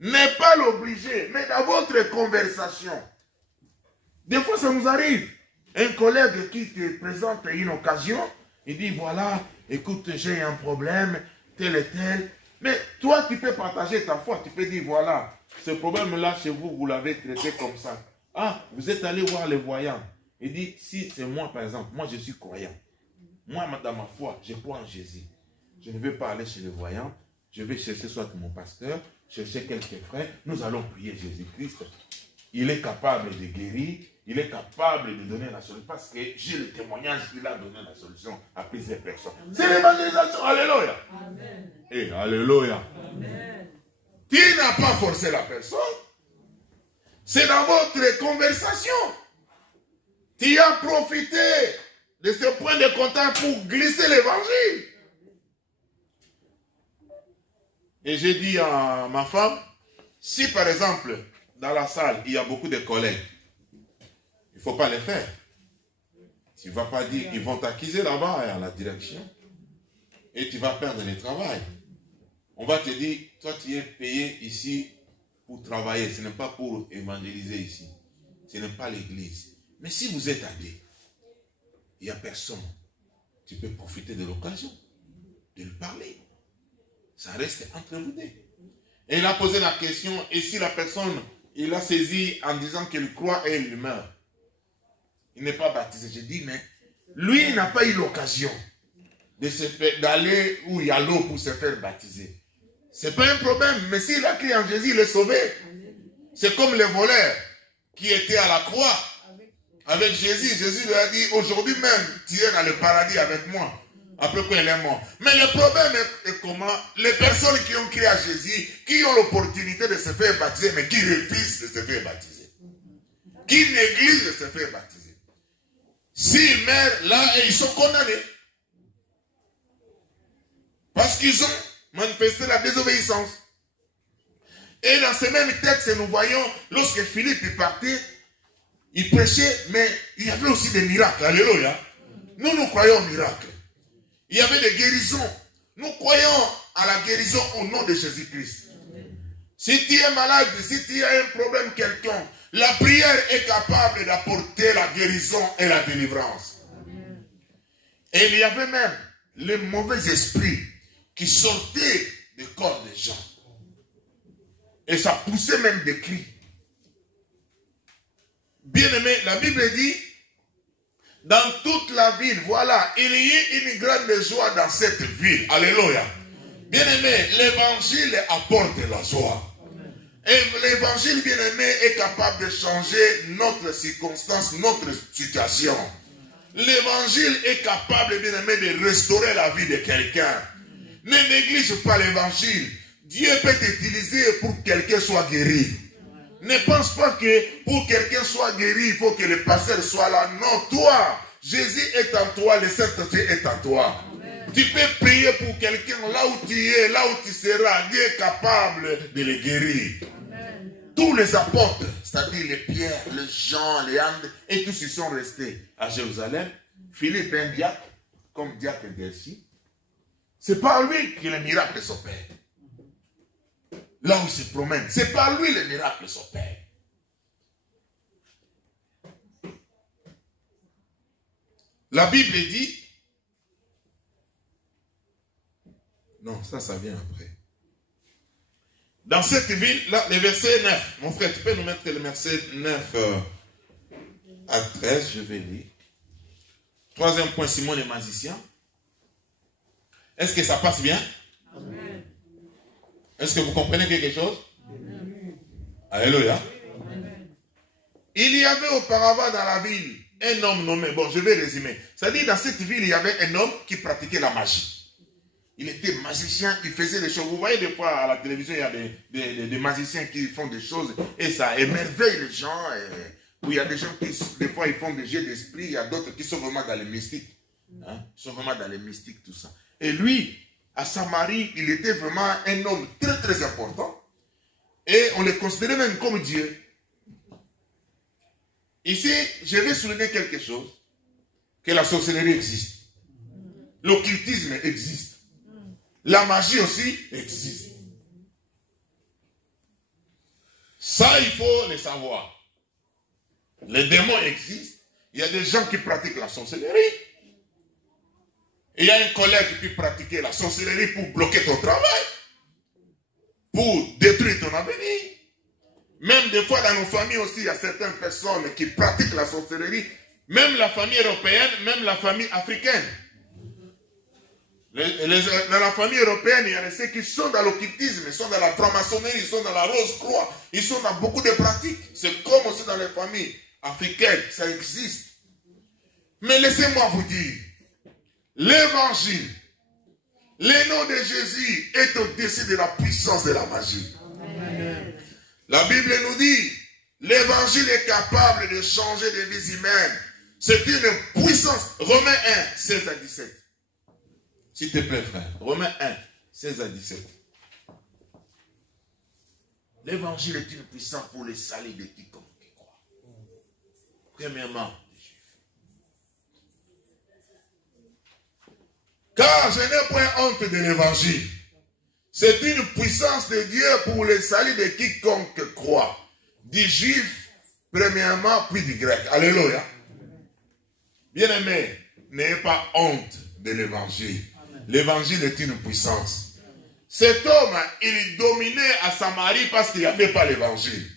N'est pas l'obliger, mais dans votre conversation. Des fois, ça nous arrive. Un collègue qui te présente une occasion, il dit, voilà, écoute, j'ai un problème, tel et tel. Mais toi, tu peux partager ta foi, tu peux dire, voilà, ce problème-là, chez vous, vous l'avez traité comme ça. Ah, vous êtes allé voir les voyants. Il dit, si c'est moi, par exemple, moi je suis croyant. Moi, dans ma foi, je crois en Jésus. Je ne vais pas aller chez les voyants. Je vais chercher soit mon pasteur, chercher quelques frères. Nous allons prier Jésus-Christ. Il est capable de guérir. Il est capable de donner la solution. Parce que j'ai le témoignage qu'il a donné la solution à plusieurs personnes. C'est l'évangélisation. Alléluia. Amen. Et alléluia. Amen. Tu n'as pas forcé la personne. C'est dans votre conversation. Tu as profité de ce point de contact pour glisser l'évangile. Et j'ai dit à ma femme, si par exemple, dans la salle, il y a beaucoup de collègues, il ne faut pas les faire. Tu ne vas pas dire, ils vont t'accuser là-bas à la direction et tu vas perdre le travail. On va te dire, toi tu es payé ici pour travailler, ce n'est pas pour évangéliser ici. Ce n'est pas l'église. Mais si vous êtes à deux, il n'y a personne, tu peux profiter de l'occasion de lui parler. Ça reste entre vous deux. Et il a posé la question, et si la personne, il a saisi en disant qu'il croit et il meurt, il n'est pas baptisé. J'ai dit, mais lui, il n'a pas eu l'occasion d'aller où il y a l'eau pour se faire baptiser. Ce n'est pas un problème, mais s'il a crié en Jésus, il est sauvé. C'est comme les voleurs qui étaient à la croix avec Jésus. Jésus lui a dit, aujourd'hui même, tu es dans le paradis avec moi. Après quoi il est mort. Mais le problème est comment les personnes qui ont crié à Jésus, qui ont l'opportunité de se faire baptiser, mais qui refusent de se faire baptiser. Qui négligent de se faire baptiser. S'ils meurent là, et ils sont condamnés. Parce qu'ils ont manifesté la désobéissance. Et dans ce même texte, nous voyons, lorsque Philippe partait, il prêchait, mais il y avait aussi des miracles. Alléluia. Nous croyons aux miracles. Il y avait des guérisons. Nous croyons à la guérison au nom de Jésus-Christ. Si tu es malade, si tu as un problème quelconque, la prière est capable d'apporter la guérison et la délivrance. Et il y avait même les mauvais esprits qui sortaient du corps des gens. Et ça poussait même des cris. Bien-aimé, la Bible dit, dans toute la ville, voilà, il y a une grande joie dans cette ville. Alléluia. Bien-aimé, l'évangile apporte la joie. Et l'évangile, bien-aimé, est capable de changer notre circonstance, notre situation. L'évangile est capable, bien-aimé, de restaurer la vie de quelqu'un. Ne néglige pas l'évangile. Dieu peut t'utiliser pour que quelqu'un soit guéri. Ne pense pas que pour que quelqu'un soit guéri, il faut que le pasteur soit là. Non, toi, Jésus est en toi, le Saint-Esprit est en toi. Amen. Tu peux prier pour quelqu'un là où tu es, là où tu seras. Dieu est capable de le guérir. Amen. Tous les apôtres, c'est-à-dire les Pierre, les Jean, les Andes, et tous ils sont restés à Jérusalem. Philippe, un diacre, comme diacre d'Elsie. C'est par lui que les miracles s'opèrent. Là où il se promène, c'est par lui les miracles s'opèrent. La Bible dit, non, ça vient après. Dans cette ville, là, le verset 9, mon frère, tu peux nous mettre le verset 9 à 13, je vais lire. Troisième point, Simon le magicien. Est-ce que ça passe bien? Amen. Est-ce que vous comprenez quelque chose? Amen. Alléluia. Amen. Il y avait auparavant dans la ville un homme nommé, bon je vais résumer, c'est-à-dire dans cette ville il y avait un homme qui pratiquait la magie. Il était magicien, il faisait des choses. Vous voyez des fois à la télévision il y a des magiciens qui font des choses et ça émerveille les gens. Où il y a des gens qui des fois ils font des jeux d'esprit, il y a d'autres qui sont vraiment dans les mystiques. Hein? Ils sont vraiment dans les mystiques, tout ça. Et lui, à Samarie, il était vraiment un homme très très important. Et on les considérait même comme Dieu. Ici, je vais souligner quelque chose. Que la sorcellerie existe. L'occultisme existe. La magie aussi existe. Ça, il faut le savoir. Les démons existent. Il y a des gens qui pratiquent la sorcellerie. Et il y a un collègue qui pratique la sorcellerie pour bloquer ton travail. Pour détruire ton avenir. Même des fois dans nos familles aussi, il y a certaines personnes qui pratiquent la sorcellerie. Même la famille européenne, même la famille africaine. Dans la famille européenne, il y en a ceux qui sont dans l'occultisme, ils sont dans la franc-maçonnerie, ils sont dans la rose-croix, ils sont dans beaucoup de pratiques. C'est comme aussi dans les familles africaines, ça existe. Mais laissez-moi vous dire, l'évangile, le nom de Jésus est au-dessus de la puissance de la magie. Amen. La Bible nous dit, l'évangile est capable de changer des vies humaines. C'est une puissance. Romains 1, 16 à 17. S'il te plaît, frère. Romains 1, 16 à 17. L'évangile est une puissance pour le salut de quiconque qui croit. Premièrement, les Juifs. Car je n'ai point honte de l'évangile. C'est une puissance de Dieu pour le salut de quiconque croit. Du Juif, premièrement, puis du Grec. Alléluia. Bien-aimés, n'ayez pas honte de l'évangile. L'évangile est une puissance. Cet homme, il dominait à Samarie parce qu'il n'y avait pas l'évangile.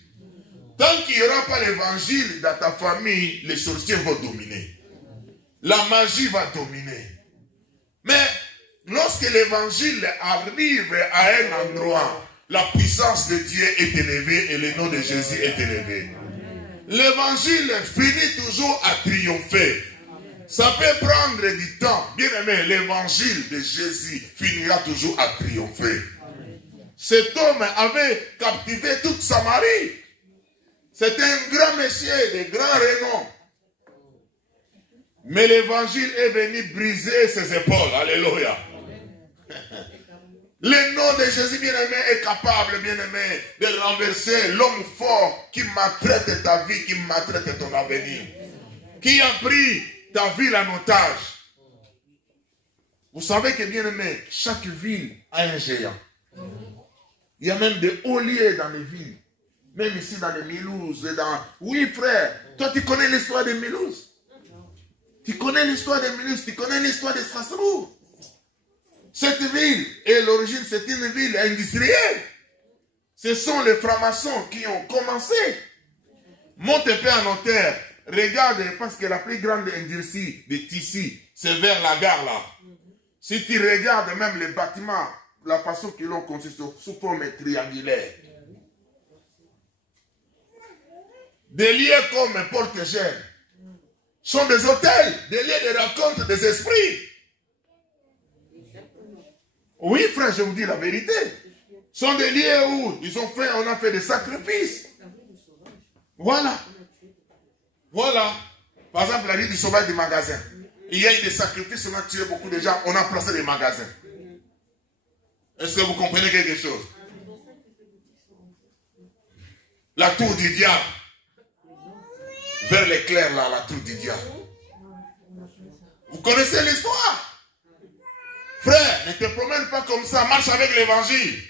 Tant qu'il n'y aura pas l'évangile dans ta famille, les sorciers vont dominer. La magie va dominer. Mais lorsque l'évangile arrive à un endroit, la puissance de Dieu est élevée et le nom de Jésus est élevé. L'évangile finit toujours à triompher. Ça peut prendre du temps. Bien aimé, l'évangile de Jésus finira toujours à triompher. Cet homme avait captivé toute Samarie. C'était un grand monsieur de grand renom. Mais l'évangile est venu briser ses épaules. Alléluia. Le nom de Jésus, bien-aimé, est capable, bien-aimé, de renverser l'homme fort qui maltraite ta vie, qui maltraite ton avenir. Qui a pris ta ville en otage. Vous savez que, bien-aimé, chaque ville a un géant. Il y a même des hauts lieux dans les villes. Même ici dans les Milouses. Oui, frère, toi tu connais l'histoire des Milouses. Tu connais l'histoire des Milouses, tu connais l'histoire de Strasbourg. Cette ville, et l'origine, c'est une ville industrielle. Ce sont les francs-maçons qui ont commencé. Monte un peu en hauteur. Regarde, parce que la plus grande industrie de tissus, c'est vers la gare là. Si tu regardes même les bâtiments, la façon qu'ils l'ont construit sous forme triangulaire. Des lieux comme Porte-Gênes sont des hôtels, des lieux de rencontre des esprits. Oui, frère, je vous dis la vérité. Ce sont des lieux où on a fait des sacrifices. Voilà. Voilà. Par exemple, la rue du sauvage du magasin. Il y a eu des sacrifices, on a tué beaucoup de gens, on a placé des magasins. Est-ce que vous comprenez quelque chose? La tour du diable. Vers l'éclair là, la tour du diable. Vous connaissez l'histoire? Frère, ne te promène pas comme ça, marche avec l'évangile.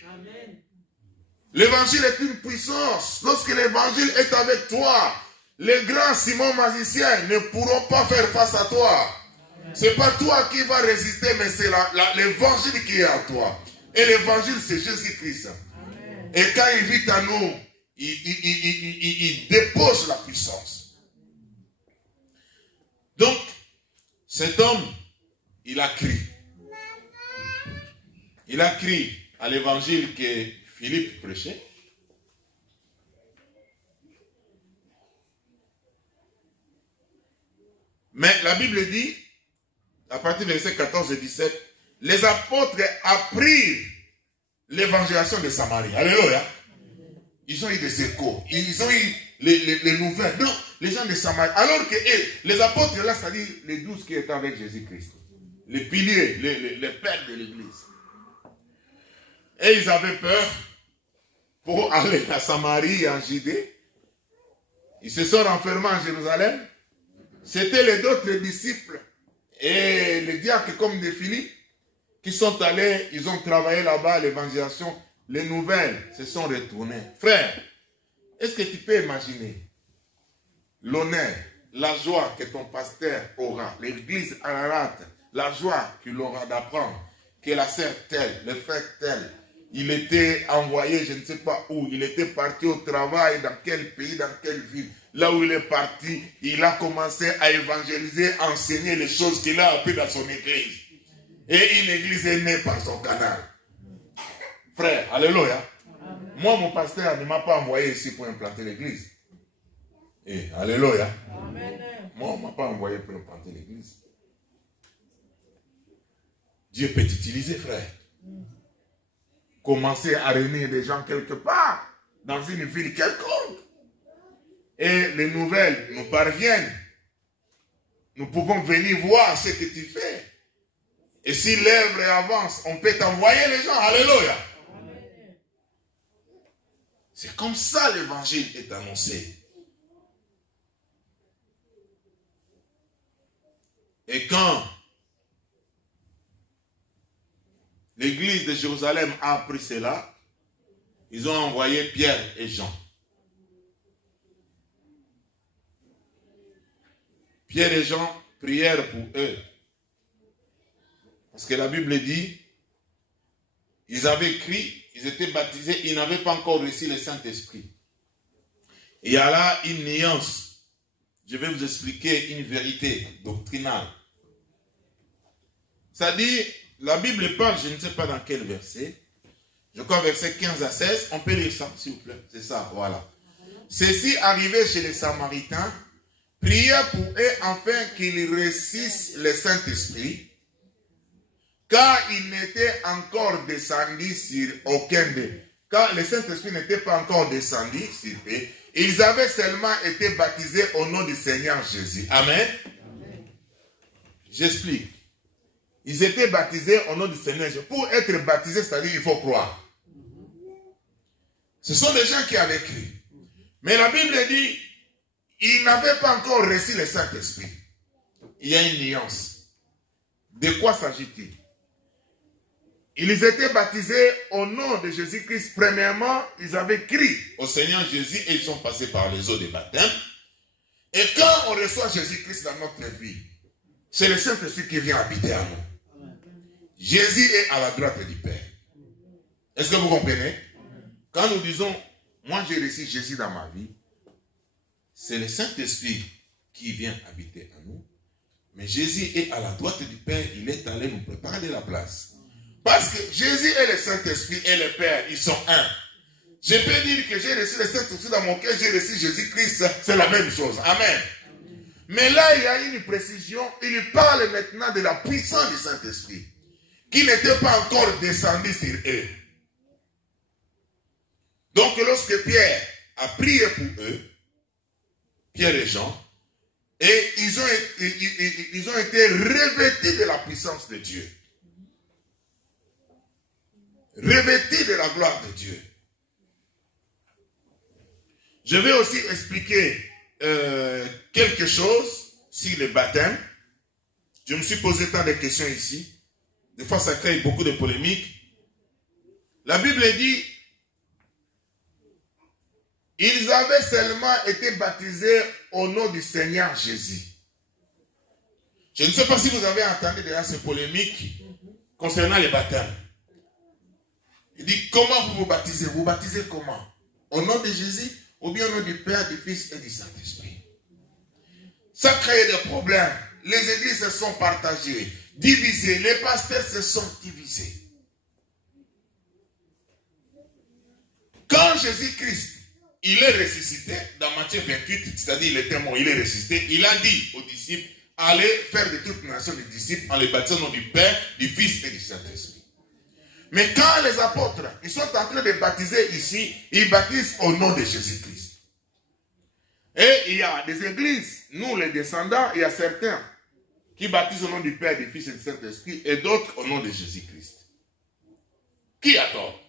L'évangile est une puissance. Lorsque l'évangile est avec toi, les grands Simon magiciens ne pourront pas faire face à toi. C'est pas toi qui vas résister, mais c'est l'évangile qui est à toi. Et l'évangile, c'est Jésus-Christ. Et quand il vit à nous, il dépose la puissance. Donc, cet homme, il a crié. Il a crié à l'évangile que Philippe prêchait. Mais la Bible dit, à partir du verset 14 et 17, les apôtres apprirent l'évangélisation de Samarie. Alléluia. Ils ont eu des échos. Ils ont eu les nouvelles. Non, les gens de Samarie. Alors que les apôtres, là, c'est-à-dire les 12 qui étaient avec Jésus-Christ. Les piliers, les pères de l'église. Et ils avaient peur pour aller à Samarie et en Judée. Ils se sont renfermés en Jérusalem. C'était les autres disciples et les diacres comme des Philippe qui sont allés, ils ont travaillé là-bas, l'évangélisation, les nouvelles se sont retournées. Frère, est-ce que tu peux imaginer l'honneur, la joie que ton pasteur aura, l'église Ararat, la joie qu'il aura d'apprendre que la sœur telle, le frère tel, il était envoyé, je ne sais pas où, il était parti au travail, dans quel pays, dans quelle ville. Là où il est parti, il a commencé à évangéliser, enseigner les choses qu'il a appris dans son église. Et une église est née par son canal. Frère, alléluia. Moi, mon pasteur ne m'a pas envoyé ici pour implanter l'église. Et alléluia. Moi, on ne m'a pas envoyé pour implanter l'église. Dieu peut t'utiliser, frère. Commencer à réunir des gens quelque part, dans une ville quelconque. Et les nouvelles nous parviennent. Nous pouvons venir voir ce que tu fais. Et si l'œuvre avance, on peut t'envoyer les gens. Alléluia. C'est comme ça l'évangile est annoncé. Et quand l'église de Jérusalem a appris cela, ils ont envoyé Pierre et Jean. Pierre et Jean prièrent pour eux. Parce que la Bible dit, ils avaient écrit, ils étaient baptisés, ils n'avaient pas encore reçu le Saint-Esprit. Il y a là une nuance. Je vais vous expliquer une vérité doctrinale. C'est-à-dire, la Bible parle, je ne sais pas dans quel verset, je crois verset 15 à 16, on peut lire ça, s'il vous plaît. C'est ça, voilà. Ceci arrivait chez les Samaritains, priaient pour eux afin qu'ils reçissent le Saint-Esprit, car il n'était encore descendu sur aucun d'eux. Car le Saint-Esprit n'était pas encore descendu sur eux. Ils avaient seulement été baptisés au nom du Seigneur Jésus. Amen. J'explique. Ils étaient baptisés au nom du Seigneur Jésus. Pour être baptisé, c'est-à-dire il faut croire. Ce sont des gens qui avaient cru. Mais la Bible dit, ils n'avaient pas encore reçu le Saint-Esprit. Il y a une nuance. De quoi s'agit-il? Ils étaient baptisés au nom de Jésus-Christ. Premièrement, ils avaient cru au Seigneur Jésus et ils sont passés par les eaux de baptême. Et quand on reçoit Jésus-Christ dans notre vie, c'est le Saint-Esprit qui vient habiter en nous. Jésus est à la droite du Père. Est-ce que vous comprenez? Quand nous disons, moi j'ai reçu Jésus dans ma vie, c'est le Saint-Esprit qui vient habiter en nous. Mais Jésus est à la droite du Père, il est allé nous préparer de la place. Parce que Jésus et le Saint-Esprit et le Père, ils sont un. Je peux dire que j'ai reçu le Saint-Esprit dans mon cœur, j'ai reçu Jésus-Christ, c'est la même chose. Amen. Mais là, il y a une précision, il parle maintenant de la puissance du Saint-Esprit, qui n'était pas encore descendu sur eux. Donc lorsque Pierre a prié pour eux, Pierre et Jean, et ils ont été revêtus de la puissance de Dieu. Revêtus de la gloire de Dieu. Je vais aussi expliquer quelque chose sur le baptême. Je me suis posé tant de questions ici. Des fois, ça crée beaucoup de polémiques. La Bible dit, ils avaient seulement été baptisés au nom du Seigneur Jésus. Je ne sais pas si vous avez entendu déjà ces polémiques concernant les baptêmes. Il dit, comment vous vous baptisez? Vous baptisez comment? Au nom de Jésus ou bien au nom du Père, du Fils et du Saint-Esprit? Ça crée des problèmes. Les églises se sont partagées, divisées. Les pasteurs se sont divisés. Quand Jésus-Christ, il est ressuscité, dans Matthieu 28, c'est-à-dire il était mort, il est ressuscité, il a dit aux disciples, allez faire de toutes les nations des disciples en les baptisant au nom du Père, du Fils et du Saint-Esprit. Mais quand les apôtres, ils sont en train de baptiser ici, ils baptisent au nom de Jésus-Christ. Et il y a des églises, nous les descendants, il y a certains qui baptisent au nom du Père, du Fils et du Saint-Esprit, et d'autres au nom de Jésus-Christ. Qui a tort?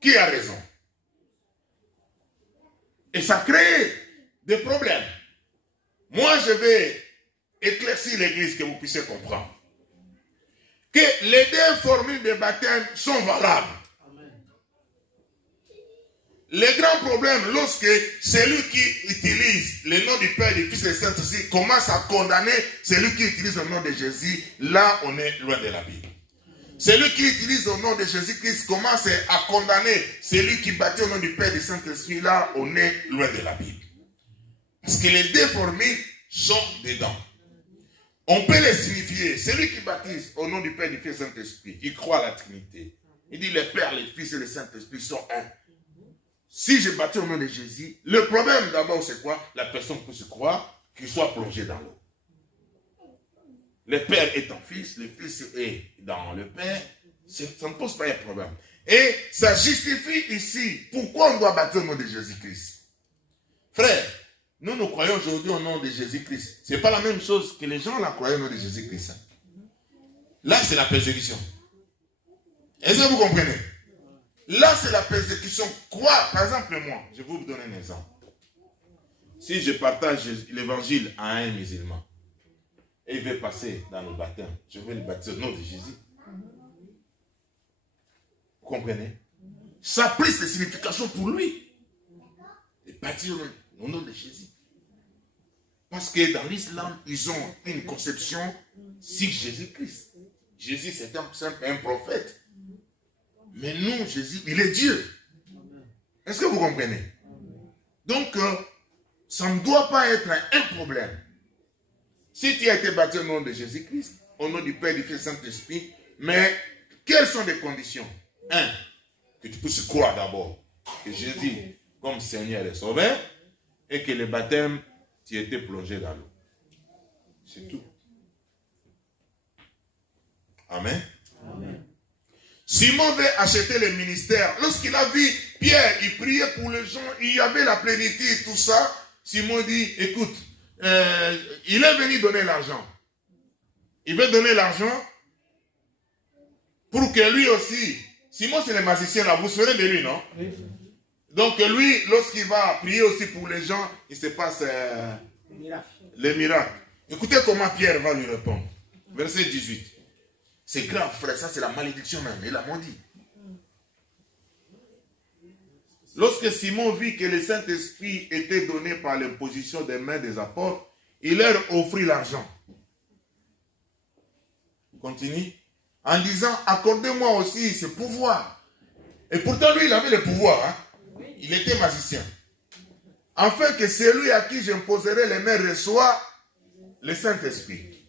Qui a raison? Et ça crée des problèmes. Moi, je vais éclaircir l'église que vous puissiez comprendre. Que les deux formules de baptême sont valables. Amen. Le grand problème, lorsque celui qui utilise le nom du Père, du Fils et du Saint-Esprit commence à condamner celui qui utilise le nom de Jésus, là, on est loin de la Bible. Celui qui utilise le nom de Jésus-Christ commence à condamner celui qui baptise au nom du Père et du Saint-Esprit, là, on est loin de la Bible. Parce que les deux formules sont dedans. On peut les signifier. Celui qui baptise au nom du Père, du Fils et du Saint-Esprit, il croit à la Trinité. Il dit le Père, le Fils et le Saint-Esprit sont un. Si je baptise au nom de Jésus, le problème d'abord c'est quoi? La personne peut se croire qu'il soit plongé dans l'eau. Le Père est en Fils, le Fils est dans le Père, ça ne pose pas un problème. Et ça justifie ici pourquoi on doit baptiser au nom de Jésus-Christ. Frère, nous croyons aujourd'hui au nom de Jésus-Christ. Ce n'est pas la même chose que les gens la croient au nom de Jésus-Christ. Là, c'est la persécution. Est-ce que vous comprenez? Là, c'est la persécution. Quoi? Par exemple, moi, je vais vous donner un exemple. Si je partage l'évangile à un musulman, et il veut passer dans le baptême, je vais le baptiser au nom de Jésus. Vous comprenez? Ça a plus de signification pour lui. Et baptiser au nom de Jésus. Parce que dans l'islam, ils ont une conception sur Jésus-Christ. Jésus, c'est un prophète. Mais nous, Jésus, il est Dieu. Est-ce que vous comprenez? Donc, ça ne doit pas être un problème. Si tu as été baptisé au nom de Jésus-Christ, au nom du Père, du Fils et du Saint-Esprit, mais quelles sont les conditions? Un, que tu puisses croire d'abord que Jésus, comme Seigneur et Sauveur, et que le baptême, tu étais plongé dans l'eau. C'est tout. Amen. Amen. Simon veut acheter le ministère. Lorsqu'il a vu Pierre, il priait pour les gens, il y avait la plénitude, tout ça. Simon dit, écoute, il est venu donner l'argent. Il veut donner l'argent pour que lui aussi, Simon c'est le magicien là, vous vous souvenez de lui, non? Oui. Donc lui, lorsqu'il va prier aussi pour les gens, il se passe les miracles. Écoutez comment Pierre va lui répondre. Verset 18. C'est grave, frère, ça c'est la malédiction même, il a maudit. Lorsque Simon vit que le Saint-Esprit était donné par l'imposition des mains des apôtres, il leur offrit l'argent. Continue. En disant, accordez-moi aussi ce pouvoir. Et pourtant lui, il avait le pouvoir. Hein? Il était magicien. Afin que celui à qui j'imposerai les mains reçoit le Saint-Esprit.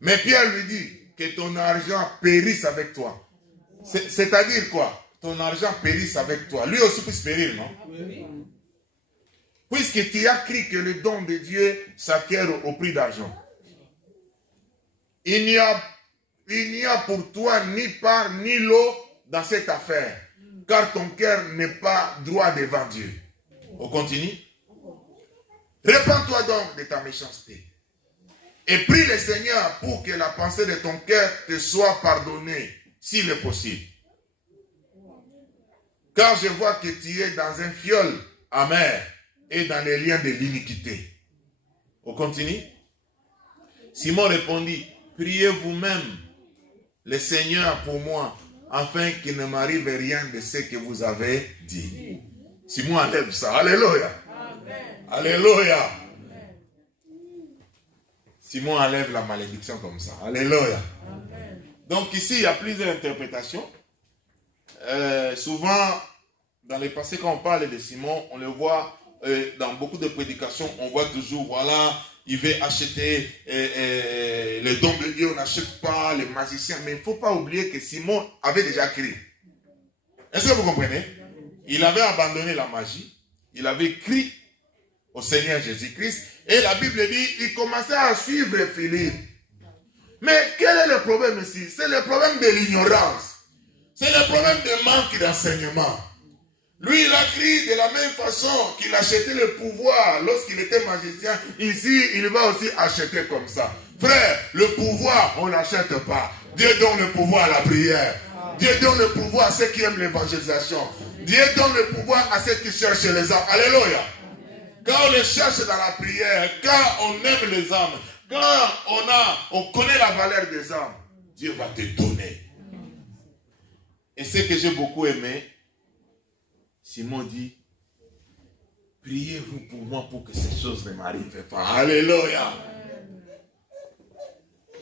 Mais Pierre lui dit que ton argent périsse avec toi. C'est-à-dire quoi? Ton argent périsse avec toi. Lui aussi peut se périr, non? Oui. Puisque tu as cru que le don de Dieu s'acquiert au prix d'argent. Il n'y a pour toi ni part ni lot dans cette affaire, car ton cœur n'est pas droit devant Dieu. On continue. Répands-toi donc de ta méchanceté. Et prie le Seigneur pour que la pensée de ton cœur te soit pardonnée, s'il est possible. Car je vois que tu es dans un fiole amer et dans les liens de l'iniquité. On continue. Simon répondit, priez vous-même le Seigneur pour moi, afin qu'il ne m'arrive rien de ce que vous avez dit. Simon enlève ça. Alléluia. Amen. Alléluia. Amen. Simon enlève la malédiction comme ça. Alléluia. Amen. Donc ici, il y a plusieurs interprétations. Souvent, dans les passés, quand on parle de Simon, on le voit dans beaucoup de prédications, on voit toujours, voilà, il veut acheter les dons de Dieu, on n'achète pas les magiciens. Mais il ne faut pas oublier que Simon avait déjà crié. Est-ce que vous comprenez? Il avait abandonné la magie, il avait crié au Seigneur Jésus-Christ, et la Bible dit, il commençait à suivre Philippe. Mais quel est le problème ici? C'est le problème de l'ignorance. C'est le problème de manque d'enseignement. Lui, il a crié de la même façon qu'il achetait le pouvoir lorsqu'il était magicien. Ici, il va aussi acheter comme ça. Frère, le pouvoir, on n'achète pas. Dieu donne le pouvoir à la prière. Dieu donne le pouvoir à ceux qui aiment l'évangélisation. Dieu donne le pouvoir à ceux qui cherchent les âmes. Alléluia. Quand on les cherche dans la prière, quand on aime les âmes, quand on connaît la valeur des âmes, Dieu va te donner. Et ce que j'ai beaucoup aimé, Simon dit, priez-vous pour moi pour que ces choses ne m'arrivent pas. Alléluia.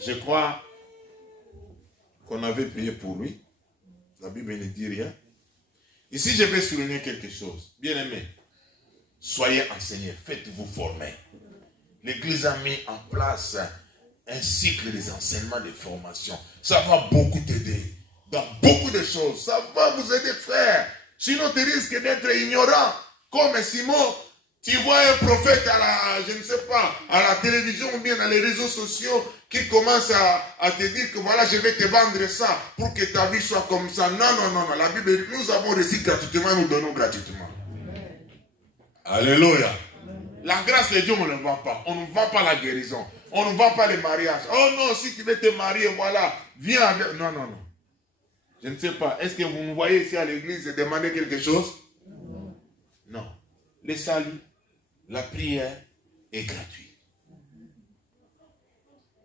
Je crois qu'on avait prié pour lui. La Bible ne dit rien. Ici, je vais souligner quelque chose. Bien aimé, soyez enseignés, faites-vous former. L'Église a mis en place un cycle des enseignements de formation. Ça va beaucoup t'aider dans beaucoup de choses. Ça va vous aider, frère. Sinon, tu risques d'être ignorant. Comme Simon, tu vois un prophète à la, je ne sais pas, à la télévision ou bien dans les réseaux sociaux qui commence à te dire que voilà, je vais te vendre ça pour que ta vie soit comme ça. Non, non, non, non. La Bible dit, nous avons reçu gratuitement, nous donnons gratuitement. Alléluia. La grâce de Dieu, on ne vend pas. On ne vend pas la guérison. On ne vend pas les mariages. Oh non, si tu veux te marier, voilà, viens avec... Non, non, non. Je ne sais pas. Est-ce que vous me voyez ici à l'église et demander quelque chose? Non. Le salut, la prière est gratuite.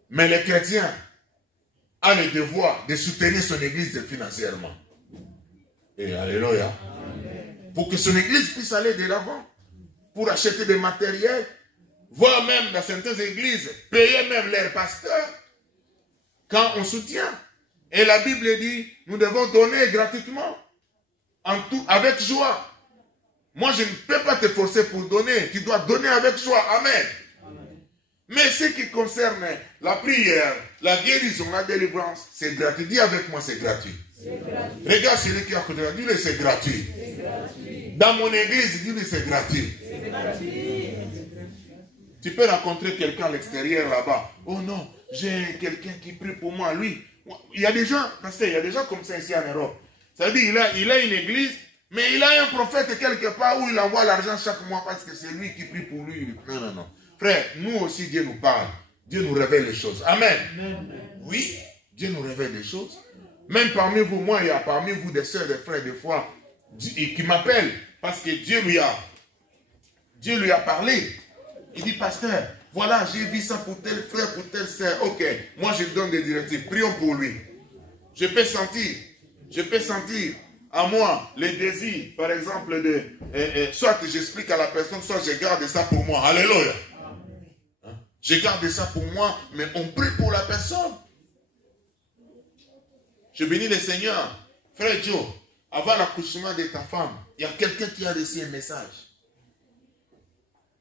Mais le chrétien a le devoir de soutenir son église financièrement. Et alléluia. Pour que son église puisse aller de l'avant. Pour acheter des matériels. Voire même dans certaines églises, payer même leurs pasteurs. Quand on soutient. Et la Bible dit, nous devons donner gratuitement. En tout, avec joie. Moi, je ne peux pas te forcer pour donner. Tu dois donner avec joie. Amen. Mais ce qui concerne la prière, la guérison, la délivrance, c'est gratuit. Dis avec moi, c'est gratuit. Regarde celui qui est à côté de toi, dis-le, c'est gratuit. Dans mon église, dis-le, c'est gratuit. Tu peux rencontrer quelqu'un à l'extérieur là-bas. Oh non, j'ai quelqu'un qui prie pour moi. Lui, il y a des gens, parce qu'il y a des gens comme ça ici en Europe. Ça veut dire il a une église, mais il a un prophète quelque part où il envoie l'argent chaque mois parce que c'est lui qui prie pour lui. Non, non, non. Frère, nous aussi, Dieu nous parle. Dieu nous révèle les choses. Amen. Oui, Dieu nous révèle les choses. Même parmi vous, moi, il y a parmi vous des soeurs, des frères, des fois, qui m'appellent parce que Dieu lui a parlé. Il dit, pasteur, voilà, j'ai vu ça pour tel frère, pour telle soeur. Ok, moi je donne des directives. Prions pour lui. Je peux sentir à moi les désirs, par exemple, soit j'explique à la personne, soit je garde ça pour moi. Alléluia. Hein? Je garde ça pour moi, mais on prie pour la personne. Je bénis le Seigneur. Frère Joe, avant l'accouchement de ta femme, il y a quelqu'un qui a laissé un message.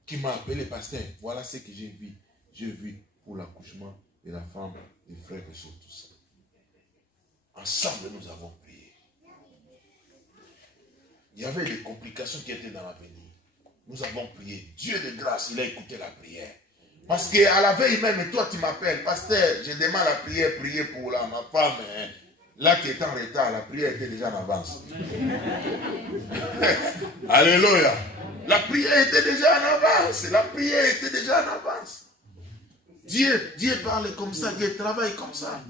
Qui m'a appelé, pasteur, voilà ce que j'ai vu. J'ai vu pour l'accouchement de la femme, des frères et sœurs, tout ça. Ensemble, nous avons prié. Il y avait des complications qui étaient dans l'avenir. Nous avons prié. Dieu de grâce, il a écouté la prière. Parce qu'à la veille même, toi tu m'appelles, pasteur, je demande la prière, prier pour ma femme. Hein. Là qui est en retard, la prière était déjà en avance. Alléluia. La prière était déjà en avance. La prière était déjà en avance. Dieu parle comme ça. Dieu travaille comme ça.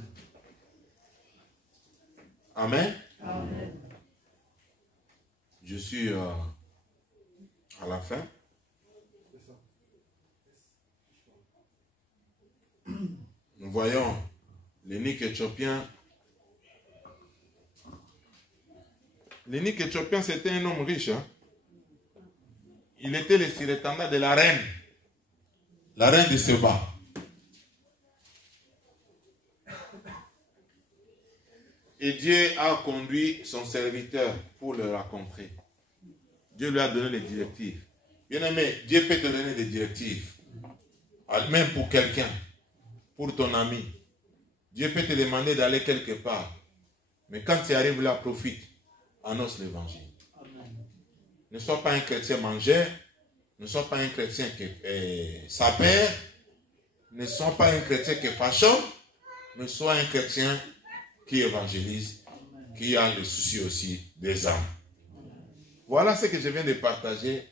Amen. Amen. Je suis à la fin. Nous voyons l'énigme éthiopien. L'énigme éthiopien, c'était un homme riche. Hein? Il était le surintendant de la reine de Seba. Et Dieu a conduit son serviteur pour le rencontrer. Dieu lui a donné les directives. Bien aimé, Dieu peut te donner des directives. Même pour quelqu'un, pour ton ami. Dieu peut te demander d'aller quelque part. Mais quand tu arrives là, profite. Annonce l'évangile. Ne sois pas un chrétien mangeur. Ne sois pas un chrétien qui sapeur. Ne sois pas un chrétien qui est fâchant. Mais sois un chrétien qui évangélise, qui a le souci aussi des âmes. Voilà ce que je viens de partager.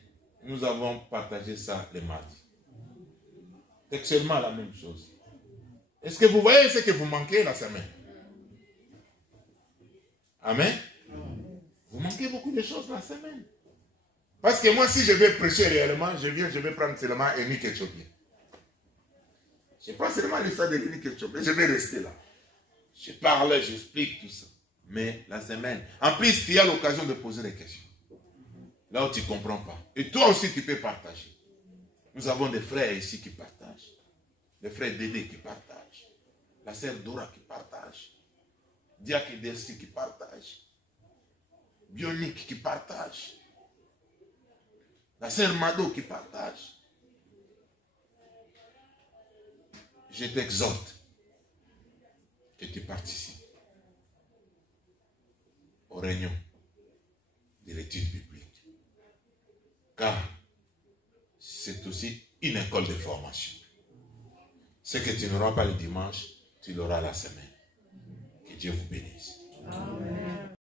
Nous avons partagé ça le mardi. C'est seulement la même chose. Est-ce que vous voyez ce que vous manquez la semaine? Amen. Vous manquez beaucoup de choses la semaine. Parce que moi, si je vais prêcher réellement, je vais prendre seulement Eni Ketchopien. Je prends seulement l'histoire de Eni Ketchopien. Je vais rester là. Je parle, j'explique tout ça. Mais la semaine, en plus, tu as l'occasion de poser des questions. Là où tu ne comprends pas. Et toi aussi, tu peux partager. Nous avons des frères ici qui partagent. Des frères Dédé qui partagent. La sœur Dora qui partage. Diaki Dersi qui partage. Bionique qui partage. La sœur Mado qui partage. Je t'exhorte que tu participes aux réunions de l'étude biblique. Car c'est aussi une école de formation. Ce que tu n'auras pas le dimanche, tu l'auras la semaine. Que Dieu vous bénisse. Amen.